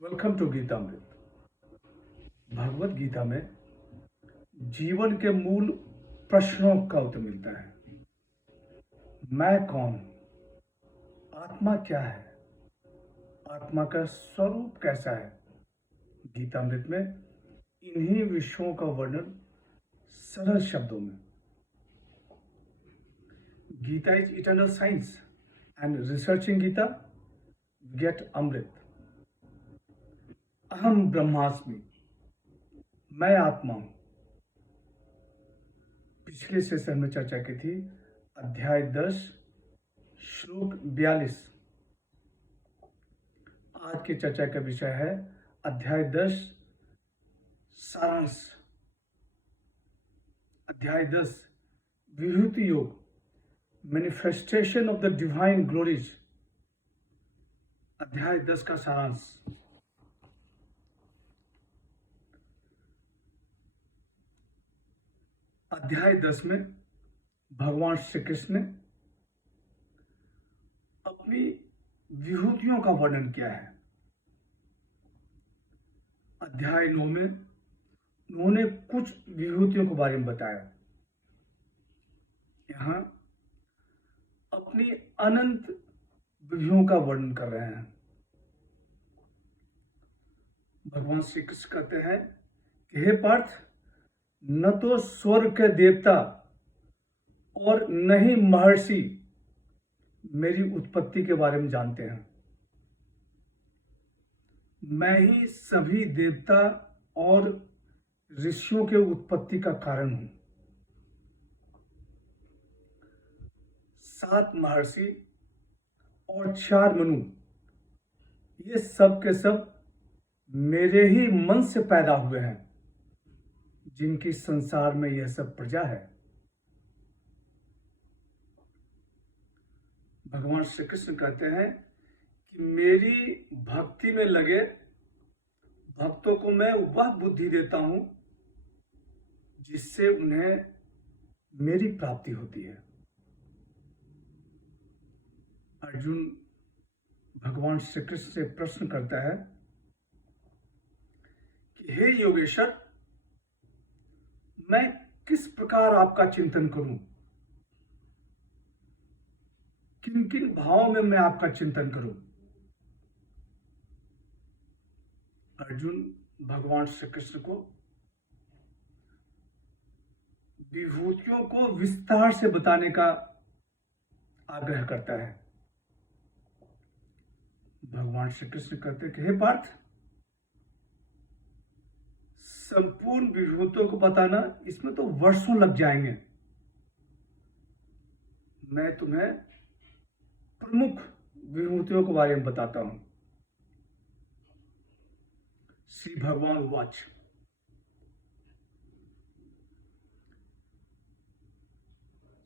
Welcome to Gitamrit. Bhagavad Gita में जीवन के मूल प्रश्नों का उत्तर मिलता है। मैं कौन? आत्मा क्या है? आत्मा का स्वरूप कैसा है? गीतामृत में इन्हीं विषयों का वर्णन सरल शब्दों में। Gita is eternal science and researching Gita get अमृत। अहम ब्रह्मास्मि, मैं आत्मा हूं। पिछले सेशन में चर्चा की थी अध्याय 10 श्लोक 42। आज की चर्चा का विषय है अध्याय 10 सारांश। अध्याय 10 Vibhuti Yoga, manifestation of the divine glories. अध्याय 10 का सारांश। अध्याय 10 में भगवान श्री कृष्ण ने अपनी विभूतियों का वर्णन किया है। अध्याय 9 में उन्होंने कुछ विभूतियों के बारे में बताया। यहां अपनी अनंत विभूतियों का वर्णन कर रहे हैं। भगवान श्री कृष्ण कहते हैं कि हे पार्थ, न तो स्वर्ग के देवता और न ही महर्षि मेरी उत्पत्ति के बारे में जानते हैं। मैं ही सभी देवता और ऋषियों के उत्पत्ति का कारण हूं। 7 महर्षि और 4 मनु, ये सब के सब मेरे ही मन से पैदा हुए हैं, जिनकी संसार में यह सब प्रजा है। भगवान श्री कृष्ण कहते हैं कि मेरी भक्ति में लगे भक्तों को मैं वह बुद्धि देता हूं जिससे उन्हें मेरी प्राप्ति होती है। अर्जुन भगवान श्री कृष्ण से प्रश्न करता है कि हे योगेश्वर, मैं किस प्रकार आपका चिंतन करूं? किन किन भावों में मैं आपका चिंतन करूं? अर्जुन भगवान श्री कृष्ण को विभूतियों को विस्तार से बताने का आग्रह करता है। भगवान श्री कृष्ण कहते हैं कि हे पार्थ, संपूर्ण विभूतियों को बताना इसमें तो वर्षों लग जाएंगे। मैं तुम्हें प्रमुख विभूतियों के बारे में बताता हूं। श्री भगवान वाच,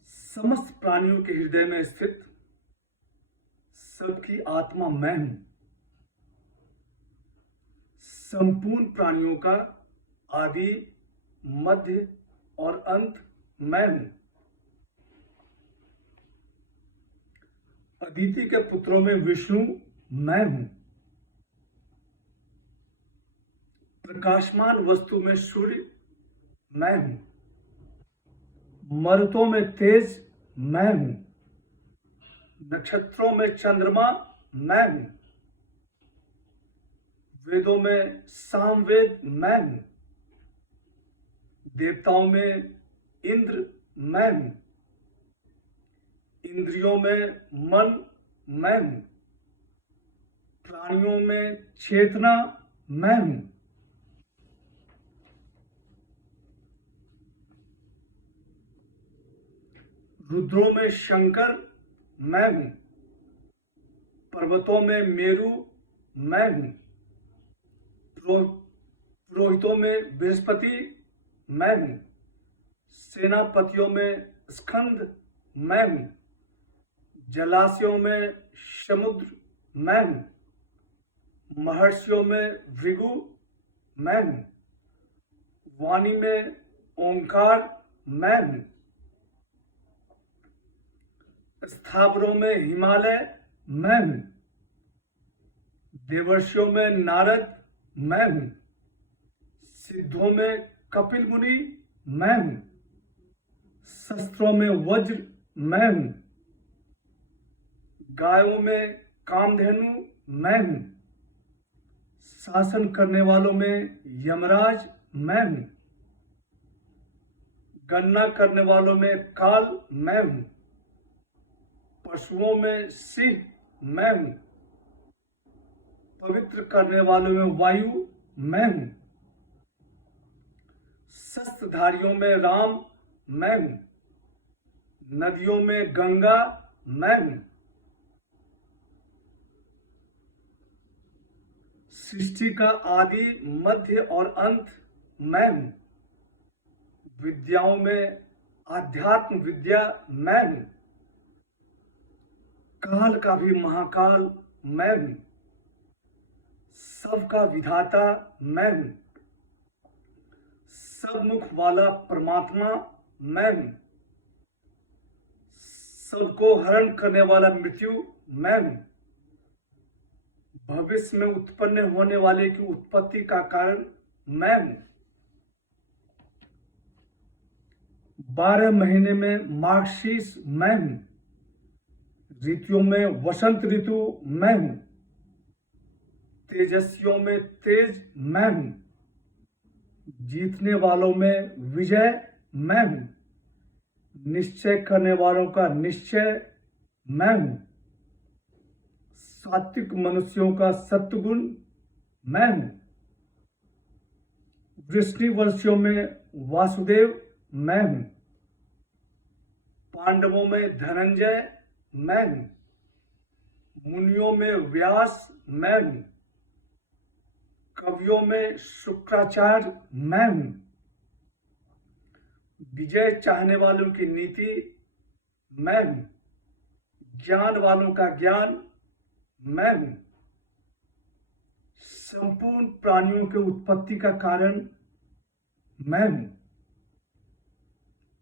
समस्त प्राणियों के हृदय में स्थित सबकी आत्मा मैं हूं। संपूर्ण प्राणियों का आदि, मध्य और अंत मैं हूं। अदिति के पुत्रों में विष्णु मैं हूं। प्रकाशमान वस्तु में सूर्य मैं हूं। मरुतों में तेज मैं हूं। नक्षत्रों में चंद्रमा मैं हूं। वेदों में सामवेद मैं हूं। देवताओं में इंद्र मैं हूं। इंद्रियों में मन मैं हूं। प्राणियों में चेतना मैं हूं। रुद्रों में शंकर मैं हूं। पर्वतों में मेरु मैं हूं। पुरोहितों में बृहस्पति मैं हूं। सेनापतियों में स्कंद मैं हूं। जलाशयों में समुद्र मैं हूं। महर्षियों में भृगु मैं हूं। वाणी में ओंकार मैं हूं। स्थावरों में हिमालय मैं हूं। देवर्षियों में नारद मैं हूं, सिद्धों में कपिल मुनि मैं हूं, शस्त्रों में वज्र मैं हूं, गायों में कामधेनु मैं हूं, शासन करने वालों में यमराज मैं हूं, गणना करने वालों में काल मैं हूं, पशुओं में सिंह मैं हूं, पवित्र करने वालों में वायु मैं हूं, शस्त्रधारियों में राम मैं हूं, नदियों में गंगा मैं हूं, सृष्टि का आदि मध्य और अंत मैं हूं, विद्याओं में आध्यात्म विद्या मैं हूं, काल का भी महाकाल मैं हूं, सबका विधाता मैं हूं, सब मुख वाला परमात्मा मैं हूं, सबको हरण करने वाला मृत्यु मैं हूं, भविष्य में उत्पन्न होने वाले की उत्पत्ति का कारण मैं हूं, 12 महीने में मार्गशीर्ष मैं हूं, ऋतुओं में वसंत ऋतु मैं हूं, तेजस्वियों में तेज मैं हूं, जीतने वालों में विजय मैं हूं, निश्चय करने वालों का निश्चय मैं हूं, सात्विक मनुष्यों का सत्वगुण मैं हूं, वृष्णिवंशियों में वासुदेव मैं हूं, पांडवों में धनंजय मैं हूं, मुनियों में व्यास मैं हूं, कवियों में शुक्राचार्य मैं हूं, विजय चाहने वालों की नीति मैं हूं, ज्ञान वालों का ज्ञान मैं हूं, संपूर्ण प्राणियों के उत्पत्ति का कारण मैं हूं।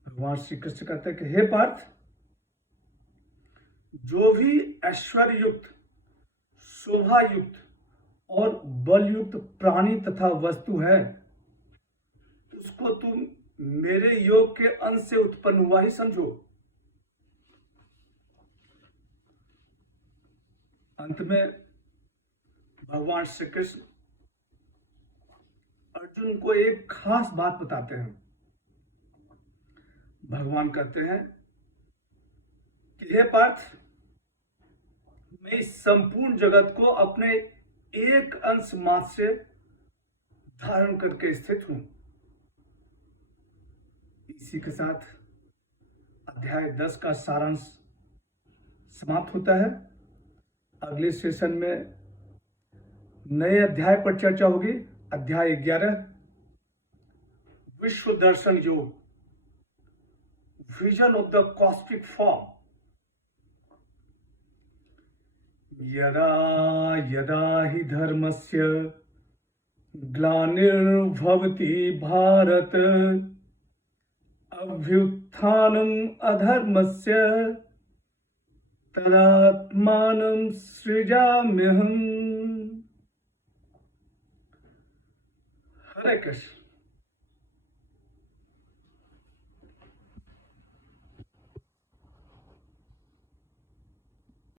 भगवान श्री कृष्ण कहते हैं कि हे पार्थ, जो भी ऐश्वर्य युक्त, शोभा युक्त और बल युक्त प्राणी तथा वस्तु है, उसको तुम मेरे योग के अंश से उत्पन्न हुआ ही समझो। अंत में भगवान श्री कृष्ण अर्जुन को एक खास बात बताते हैं। भगवान कहते हैं कि हे पार्थ, मैं इस संपूर्ण जगत को अपने एक अंश मात्र से धारण करके स्थित हूं। इसी के साथ अध्याय 10 का सारांश समाप्त होता है। अगले सेशन में नए अध्याय पर चर्चा होगी। अध्याय 11 विश्व दर्शन योग, vision of the cosmic form. यदा यदा हि धर्मस्य ग्लानिर्भवति भारत, अभ्युत्थानम् अधर्मस्य तदात्मानं सृजाम्यहम्। हरे कृष्ण।